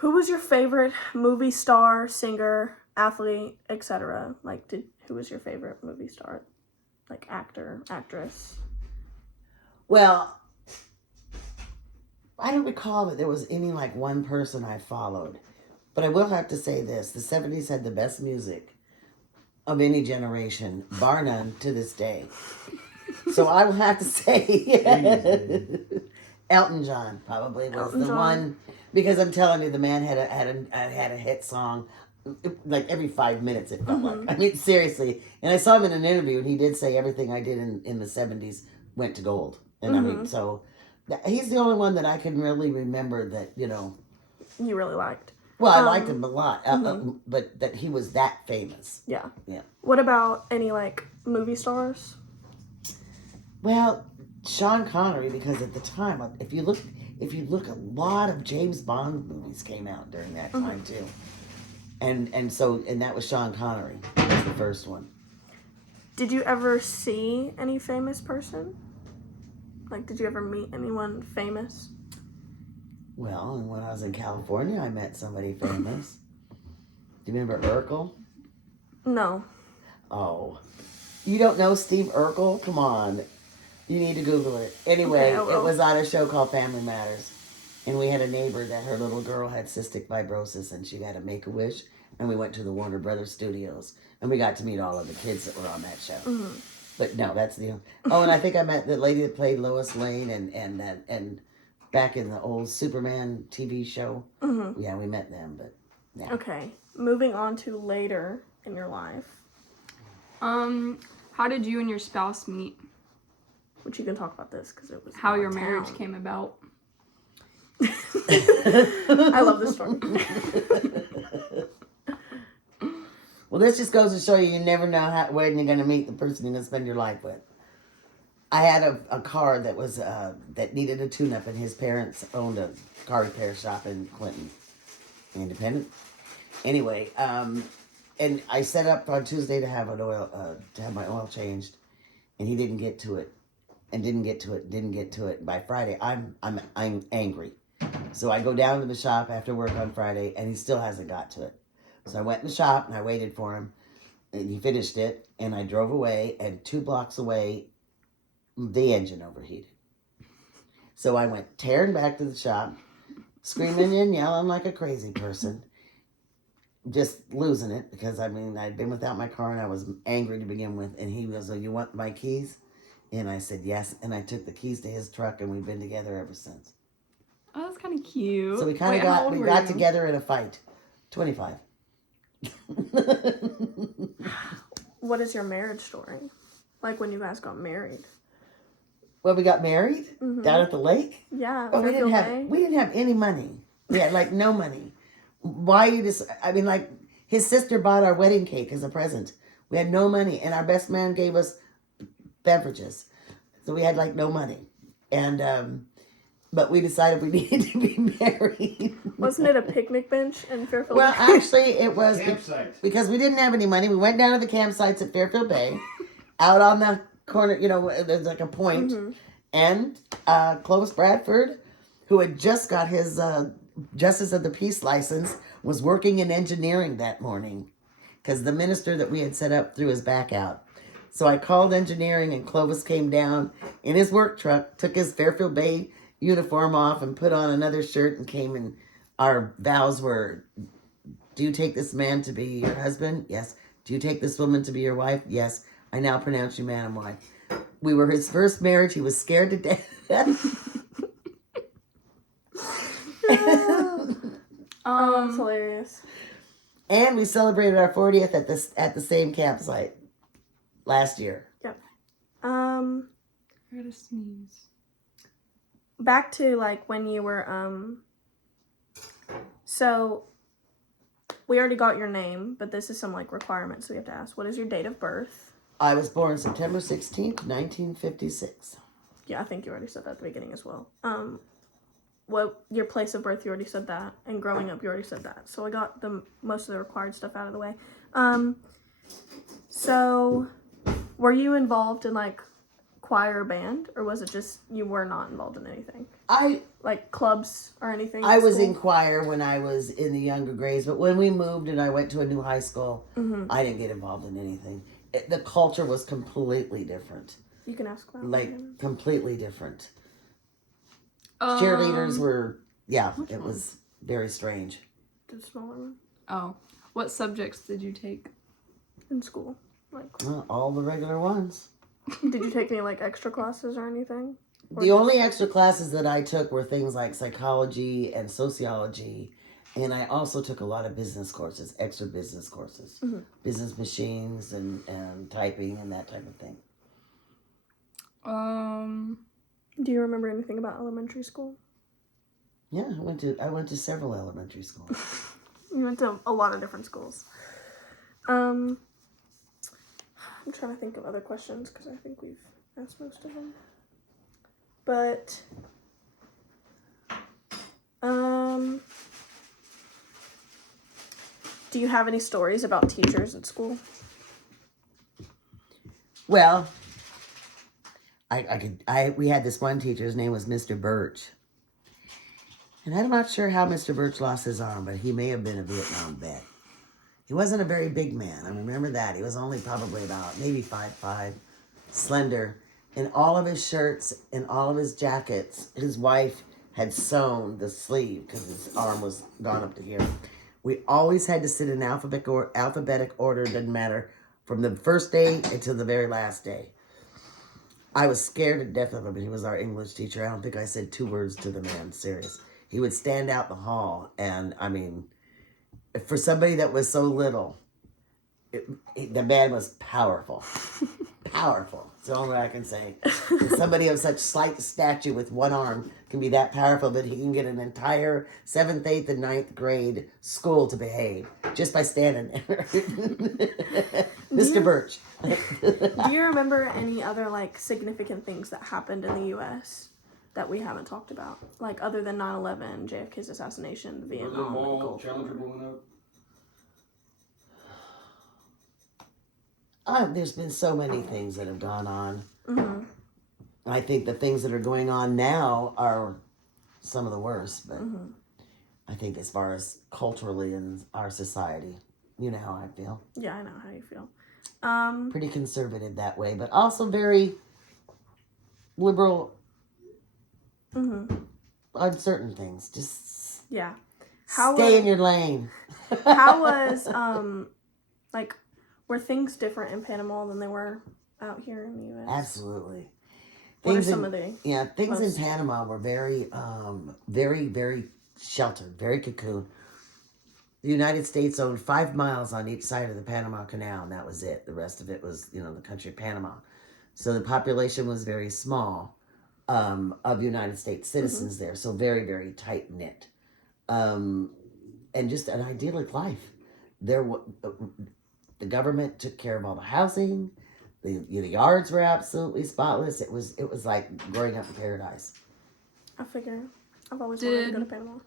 Who was your favorite movie star, singer, athlete, etc.? Like, who was your favorite movie star? Like, actor, actress? Well, I don't recall that there was any like one person I followed. But I will have to say this. The 70s had the best music of any generation, bar none, to this day. So I will have to say Elton John probably was the one, because I'm telling you, the man had a hit song like every 5 minutes, it felt like. I mean, seriously. And I saw him in an interview, and he did say everything I did in the 70s went to gold. And I mean, so he's the only one that I can really remember that, you really liked. Well, I liked him a lot, but that he was that famous. Yeah. Yeah. What about any, like, movie stars? Well, Sean Connery, because at the time, if you look, a lot of James Bond movies came out during that time too, and that was Sean Connery was the first one. Did you ever see any famous person? Like, did you ever meet anyone famous? Well, and when I was in California, I met somebody famous. Do you remember Urkel? No. Oh, you don't know Steve Urkel? Come on. You need to Google it. Anyway, Okay, it was on a show called Family Matters. And we had a neighbor that her little girl had cystic fibrosis and she had to make a wish. And we went to the Warner Brothers studios. And we got to meet all of the kids that were on that show. Mm-hmm. But no, that's the... Oh, and I think I met the lady that played Lois Lane and back in the old Superman TV show. Mm-hmm. Yeah, we met them, but... Yeah. Okay, moving on to later in your life. How did you and your spouse meet? Which you can talk about this because it was how your marriage came about. I love this story. Well, this just goes to show you never know when you're going to meet the person you're going to spend your life with. I had a car that was that needed a tune-up, and his parents owned a car repair shop in Clinton, Independent. Anyway, and I set up on Tuesday to have my oil changed, and he didn't get to it. And didn't get to it. By Friday, I'm angry. So I go down to the shop after work on Friday, and he still hasn't got to it. So I went in the shop, and I waited for him, and he finished it, and I drove away, and 2 blocks away, the engine overheated. So I went tearing back to the shop, screaming and yelling like a crazy person, just losing it, because, I mean, I'd been without my car, and I was angry to begin with, and he was like, "You want my keys?" And I said yes, and I took the keys to his truck, and we've been together ever since. Oh, that's kind of cute. So we got together in a fight. 25. What is your marriage story? Like when you guys got married? Well, we got married down at the lake. Yeah. But we didn't have any money. We had like no money. Like his sister bought our wedding cake as a present. We had no money, and our best man gave us beverages, so we had like no money, and but we decided we needed to be married. Wasn't it a picnic bench in Fairfield? Well, actually, it was because we didn't have any money. We went down to the campsites at Fairfield Bay, out on the corner. There's like a point, and Clovis Bradford, who had just got his Justice of the Peace license, was working in engineering that morning, because the minister that we had set up threw his back out. So I called engineering, and Clovis came down in his work truck, took his Fairfield Bay uniform off, and put on another shirt, and came in. Our vows were, "Do you take this man to be your husband?" "Yes." "Do you take this woman to be your wife?" "Yes. I now pronounce you man and wife." We were his first marriage. He was scared to death. That's hilarious. And we celebrated our 40th at the same campsite last year. Yep. I gotta sneeze. Back to like when you were so we already got your name, but this is some like requirements we have to ask. What is your date of birth? I was born September 16th, 1956. Yeah, I think you already said that at the beginning as well. What your place of birth, you already said that, and growing up, you already said that. So I got most of the required stuff out of the way. So were you involved in like choir or band, or was it just you were not involved in anything? I Like clubs or anything? I at was school? in choir when I was in the younger grades, but when we moved and I went to a new high school, I didn't get involved in anything. The culture was completely different. You can ask that. Like, completely different. Cheerleaders were, it was very strange. The smaller one Oh. What subjects did you take? in school. Like, Well, all the regular ones. did you take any like extra classes or anything? Or The just- only extra classes that I took were things like psychology and sociology. And I also took a lot of business courses, extra business courses. Business machines and typing and that type of thing. Do you remember anything about elementary school? Yeah, I went to several elementary schools. You went to a lot of different schools. I'm trying to think of other questions because I think we've asked most of them. But, do you have any stories about teachers at school? Well, we had this one teacher, his name was Mr. Birch. And I'm not sure how Mr. Birch lost his arm, but he may have been a Vietnam vet. He wasn't a very big man. I remember that. He was only probably about maybe 5'5", slender. In all of his shirts and all of his jackets, his wife had sewn the sleeve because his arm was gone up to here. We always had to sit in alphabetic order, didn't matter, from the first day until the very last day. I was scared to death of him, but he was our English teacher. I don't think I said 2 words to the man, serious. He would stand out in the hall, and I mean, for somebody that was so little, the man was powerful. Powerful. It's the only way I can say. And somebody of such slight stature with one arm can be that powerful, but he can get an entire 7th, 8th, and 9th grade school to behave just by standing there. Mr. Birch. Do you remember any other like significant things that happened in the U.S. that we haven't talked about? Like other than 9/11, JFK's assassination, the Vietnam, and Gulf Challenger War? blowing up. There's been so many things that have gone on. I think the things that are going on now are some of the worst, but I think as far as culturally in our society, you know how I feel. Yeah, I know how you feel. Pretty conservative that way, but also very liberal on certain things. Just Yeah. stay in your lane. How was like were things different in Panama than they were out here in the U.S.? Absolutely. What are Things some in, of the things most- in Panama were very, very sheltered, very cocoon. The United States owned 5 miles on each side of the Panama Canal, and that was it. The rest of it was, the country of Panama. So the population was very small of United States citizens there, so very, very tight knit, and just an idyllic life. The government took care of all the housing. The yards were absolutely spotless. It was like growing up in paradise. I figure I've always wanted to go to Panama.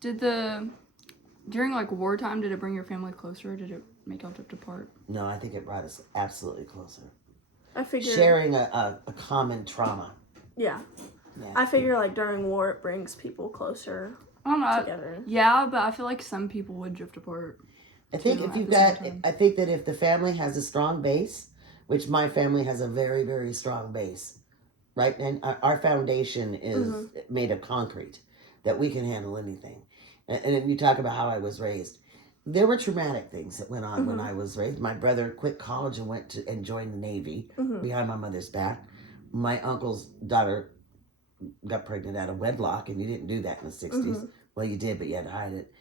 Did during like wartime, did it bring your family closer? Or did it make y'all drift apart? No, I think it brought us absolutely closer. I figure Sharing a common trauma. Yeah. Yeah. I figure like during war it brings people closer I don't know. together. Yeah, but I feel like some people would drift apart. I think too, if at you've the same got, time. I think that if the family has a strong base, which my family has a very, very strong base, right? And our foundation is made of concrete, that we can handle anything. And you talk about how I was raised. There were traumatic things that went on when I was raised. My brother quit college and joined the Navy behind my mother's back. My uncle's daughter got pregnant out of wedlock, and you didn't do that in the 60s. Well, you did, but you had to hide it.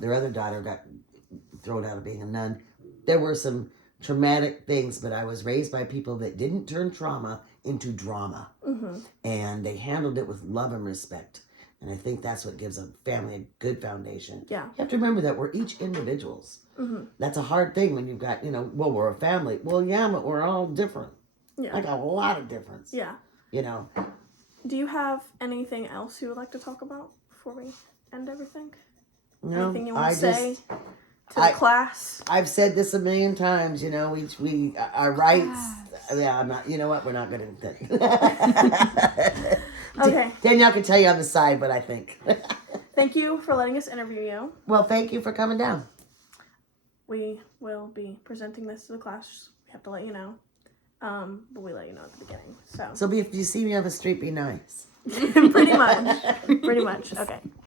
Their other daughter got thrown out of being a nun. There were some traumatic things, but I was raised by people that didn't turn trauma into drama. And they handled it with love and respect. And I think that's what gives a family a good foundation. Yeah. You have to remember that we're each individuals. That's a hard thing when you've got, well, we're a family. Well, yeah, but we're all different. Yeah. Like a lot of difference. Yeah. Do you have anything else you would like to talk about before we end everything? Anything you want to say to the class? I've said this a million times, our rights, Yeah, I'm not. You know what? We're not good at that. Okay. Danielle can tell you on the side what I think. Thank you for letting us interview you. Well, thank you for coming down. We will be presenting this to the class. We have to let you know. But we let you know at the beginning. So So if you see me on the street, be nice. pretty much. Okay.